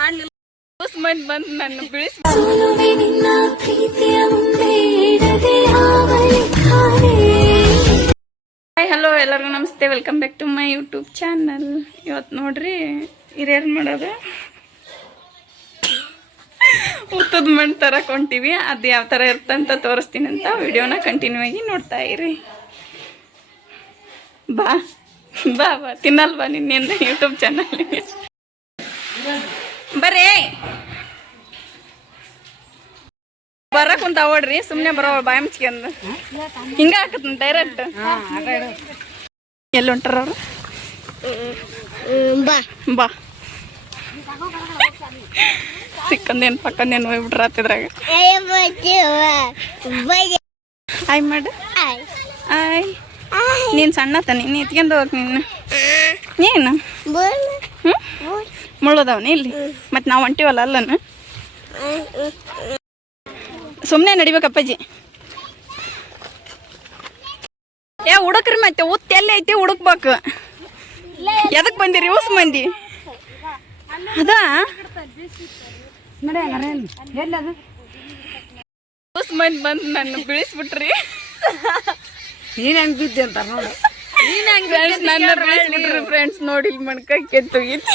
ಮಾಡ್ಲಿಲ್ಲ. ಬಂದು ನನ್ನ ಬಿಳಿಸ್ ಹಲೋ ಎಲ್ಲರಿಗೂ ನಮಸ್ತೆ. Welcome back to my YouTube channel ಇವತ್ತು ನೋಡ್ರಿ ಹಿರಿಯರು ಮಾಡೋದು. ಉತ್ತದ ಮಣ್ಣು ತರ ಹೊಂಟಿವಿ ಅದು ಯಾವ ಥರ ಇರ್ತಂತ ತೋರಿಸ್ತೀನಿ ಅಂತ ವಿಡಿಯೋನ ಕಂಟಿನ್ಯೂ ಆಗಿ ನೋಡ್ತಾ ಇರಿ. ಬಾ ಬಾ ಬಾ. ತಿನ್ನಲ್ವಾ ನಿನ್ನೆಂದ ಯೂಟ್ಯೂಬ್ ಚಾನಲ್ಗೆ ಬರ್ರಿ. ಬರಕ್ ಕುಂತ ಓಡ್ರಿ ಸುಮ್ಮನೆ ಬರೋ ಬಾಯಿ ಮುಚ್ಕೊಂಡ್. ಹಿಂಗ ಹಾಕತ್ ಡೈರೆಕ್ಟ್ ಎಲ್ಲಿ ಹೊಂಟಾರ ಅವ್ರು? ಬಾ. ಬಾ. ಸಿಕ್ಕಂದೇನು ಪಕ್ಕಂದೇನು ಹೋಗ್ಬಿಟ್ರ ಹತ್ತಿದ್ರಾಗ ಆಯ್ ಮಾಡು. ಆಯ್. ನೀನು ಸಣ್ಣ ತಾನೆ ನೀನು ಎತ್ಕೊಂಡು ಹೋಗ್ ನೀನು? ನೀನು ಮುಳ್ಳೋದವನ ಇಲ್ಲಿ? ಮತ್ತು ನಾವು ಹೊಂಟಿವಲ್ಲ ಅಲ್ಲನು? ಸುಮ್ಮನೆ ನಡಿಬೇಕಪ್ಪಾಜಿ ಏ ಹುಡುಕ್ರಿ ಮತ್ತೆ ಉತ್ತ ಎಲ್ಲಿ ಐತಿ ಹುಡುಕ್ಬೇಕು. ಎದಕ್ ಬಂದಿರಿ ಉಸ್ ಮಂದಿ? ಅದಾ? ಯೂಸ್ ಮಂದಿ ಬಂದು ನನ್ನ ಬಿಳಿಸ್ಬಿಟ್ರಿ. ನೀನ್ ಹೆಂಗ್ ಬಿದ್ದೆ ಅಂತ ನೋಡಿ. ನನ್ನ ಫ್ರೆಂಡ್ಸ್ ನೋಡಿ ಮಣ್ಕ ಕೆತ್ತೋಗಿತ್ತು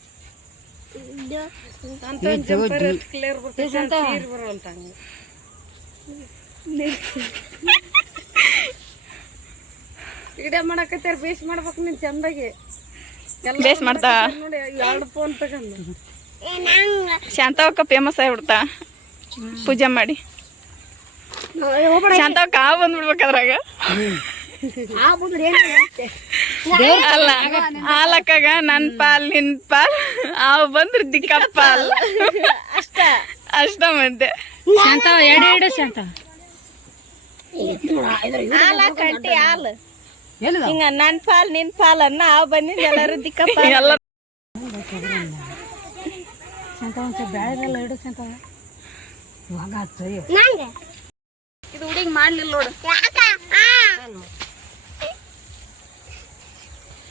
ಇಡ ಮಾಡಕತ್ತಾರ ಬೇಸ್ ಮಾಡ್ಬೇಕು ನೀನ್ ಚಂದಾಗಿ. ಬೇಸ್ ಮಾಡ್ತಾ? ನೋಡಿ ಎರಡು ಫೋನ್ ತಗೊಂಡು. ಶಾಂತವಕ್ಕ ಫೇಮಸ್ ಆಗ್ಬಿಡ್ತಾ? ಪೂಜೆ ಮಾಡಿ. ಶಾಂತವಕ್ಕ ಬಂದ್ಬಿಡ್ಬೇಕಾದ್ರಾಗ ಬಂದ್ಬಿಡ್ಬೇಕು ಅದ್ರಾಗ? ಅಲ್ಲ ಹಾಲಕ್ಕಾಗ ನನ್ ಪಾಲ್ ನಿನ್ ಪಾಲ್ ಅವ್ ಬಂದ್ರ ದಿಕ್ಕಪ್ಪ ಪಾಲ್. ಅಷ್ಟ. ಅಷ್ಟ ಮತ್ತೆ ಶಾಂತ ಎಡೆ ಎರಡು ಶಾಂತ ಹಾಲ ಕಟ್ಟಿ ಹಾಲು. ಹಿಂಗ ನನ್ ಪಾಲ್ ನಿನ್ ಪಾಲ್ ಅನ್ನ ಅವ್ ಬಂದಿದ್ ಎಲ್ಲಾರು ದಿಕ್ಕಪ್ಪ ಎಲ್ಲ ಶಾಂತ ಒಂದ್ಸಲ ಬ್ಯಾಳೆಲ್ಲ ಇಡು ಶಾಂತ ಇವಾಗ ಇದು ಹುಡುಗಿ ಮಾಡ್ಲಿಲ್ಲ ನೋಡು.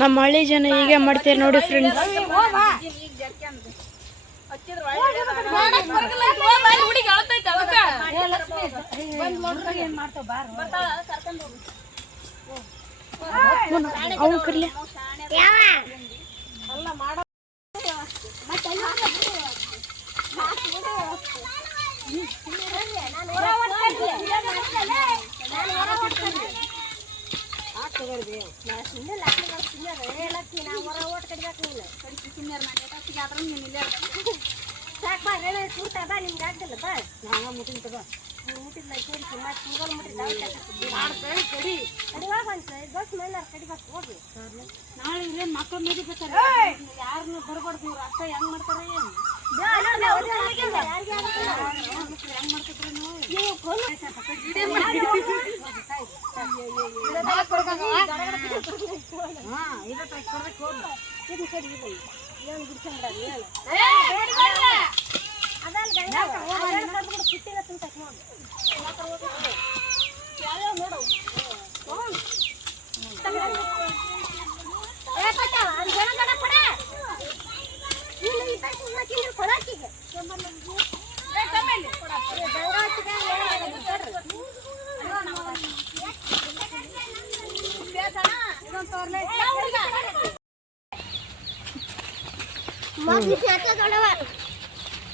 ನಮ್ಮ ಹಳ್ಳಿ ಜನ ಹೀಗೆ ಮಾಡ್ತಾರೆ ನೋಡಿ ಫ್ರೆಂಡ್ಸ್ ಅವ್ನು ಕರ್ಲಿ. ಯಾವ ಸಾಕ್ ಬಾ ರೇಣ ಕೂತ ಬಾ ನಿಮ್ಗೆ ಆಗ್ತಿಲ್ಲ ಬಾ ನಾನು ಮುಟ್ಟಿನ ತಗೋ ಮುಟ್ಟಿಲ್ಲ ಕೂರಿಸಿ ಮತ್ತೆ ಮುಗಲ್ ಮುಟ್ಟಿ ಮಾಡ್ತಾರೆ ಕಡಿ ಕಡಿವಾ ಅಂತ ಬಸ್ ಮೇಲೆ ಕಡಿ ಬಸ್ ಹೋಗಿ ನಾಳೆ ಇಲ್ಲೇ ಮಕ್ಕಳು ಮೇಲೆ ಬರ್ತಾರೆ ಯಾರನ್ನ ಬರ್ಬಾರ್ದು ಇವ್ರು ಅಕ್ಕ ಹೆಂಗ್ ಮಾಡ್ತಾರೆ ಏನು ಹಾ ಇದು ತಕ್ಕೊಂಡ್ರೆ ಕೂರ್ ಇದು ಕಡಿಗೆ ಹೋಗಿ. ಏನು ಗುಡಿಸಂಗ್ರ ಏನು? ಏ ಹೇಳಿ ಬರ್ಲ ಅದಲ್ಲ ಗಂಡ ಹೋಗಿ. ಅದನ್ನ ತಂದು ಬಿಟ್ಟು ಕಿಟ್ಟಿನ ತಿಂತಕ್ಕೆ ಹೋಗಿ. ಯಾಕರ ಹೋಗಿ ಯಾರೋ ನೋಡು. ಹ್ಮ್. ತಂದೆ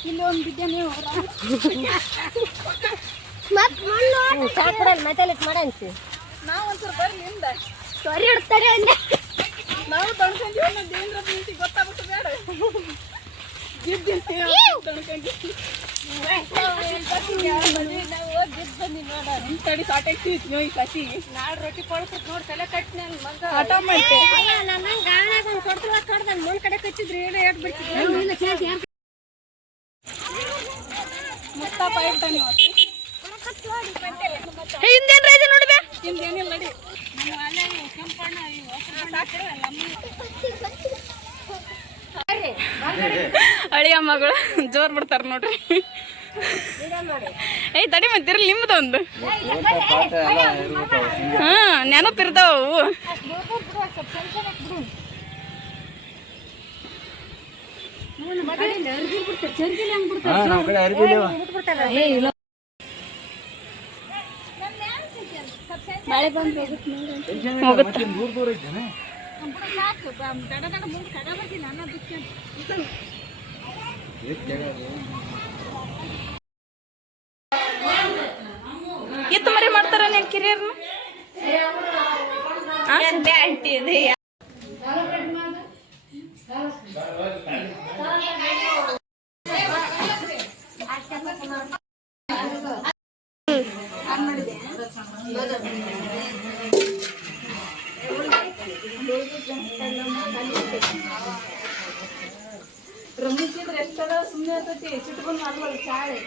ಇಲ್ಲಿ ಒಂದು ಬಿದ್ದೆ ನೀವು. ಮತ್ ಮಣ್ಣು ಮತ್ತೆ ಮಾಡಂತಿ ನಾವು ಒಂದ್ಸಲ ಬರ್ಲಿ ಹಿಂದ ಸೊರಿ ಇಡ್ತಾರೆ ಅಂದೆ. ನಾವು ತಣ್ಕೊಂಡ್ವಿ ಅನ್ನೋದು ನಿಂತಿ ಗೊತ್ತಾಗುತ್ತೆ ತಡಿ ನೀವು ಈ ಸಸಿ ನಾಳೆ ರೊಟ್ಟಿ ಕೊಡ್ಬೇಕು ನೋಡಿ. ತಲೆ ಕಟ್ಟಿ ಮಗ ಆಟ ಕಡೆ ಕಚ್ಚಿದ್ರಿ ಏನೋ ಎಟ್ ಬಿಡ್ತಿದ್ರು ಇರ್ತಾನೆ ಹಿಂದೇನ್ರ ಇದೆ ನೋಡಿ ನಡಿ ಅಳಿಯ ಮಗಳು ಜೋರ್ ಬಿಡ್ತಾರ ನೋಡ್ರಿ. ಏಯ್ ತಡಿ ಮತ್ತಿರ್ಲಿ ನಿಮ್ದೊಂದು ಹಾ ನೆನಪಿರ್ತಾವ ಅವು. ಹೋಗುತ್ತೆ ಎತ್ತು ಮರಿ ಮಾಡ್ತಾರ ನೀವು ಕಿರಿಯರ್ನ? ಆಂಟಿ ಇದೆ. ರಮಿಸಿದ್ರೆ ಎಷ್ಟದ ಸುಮ್ಮನೆ ಇರ್ತೈತಿ ಸಿಟ್ಕೊಂಡು ಚಾಳೆ. ಶಾಲೆ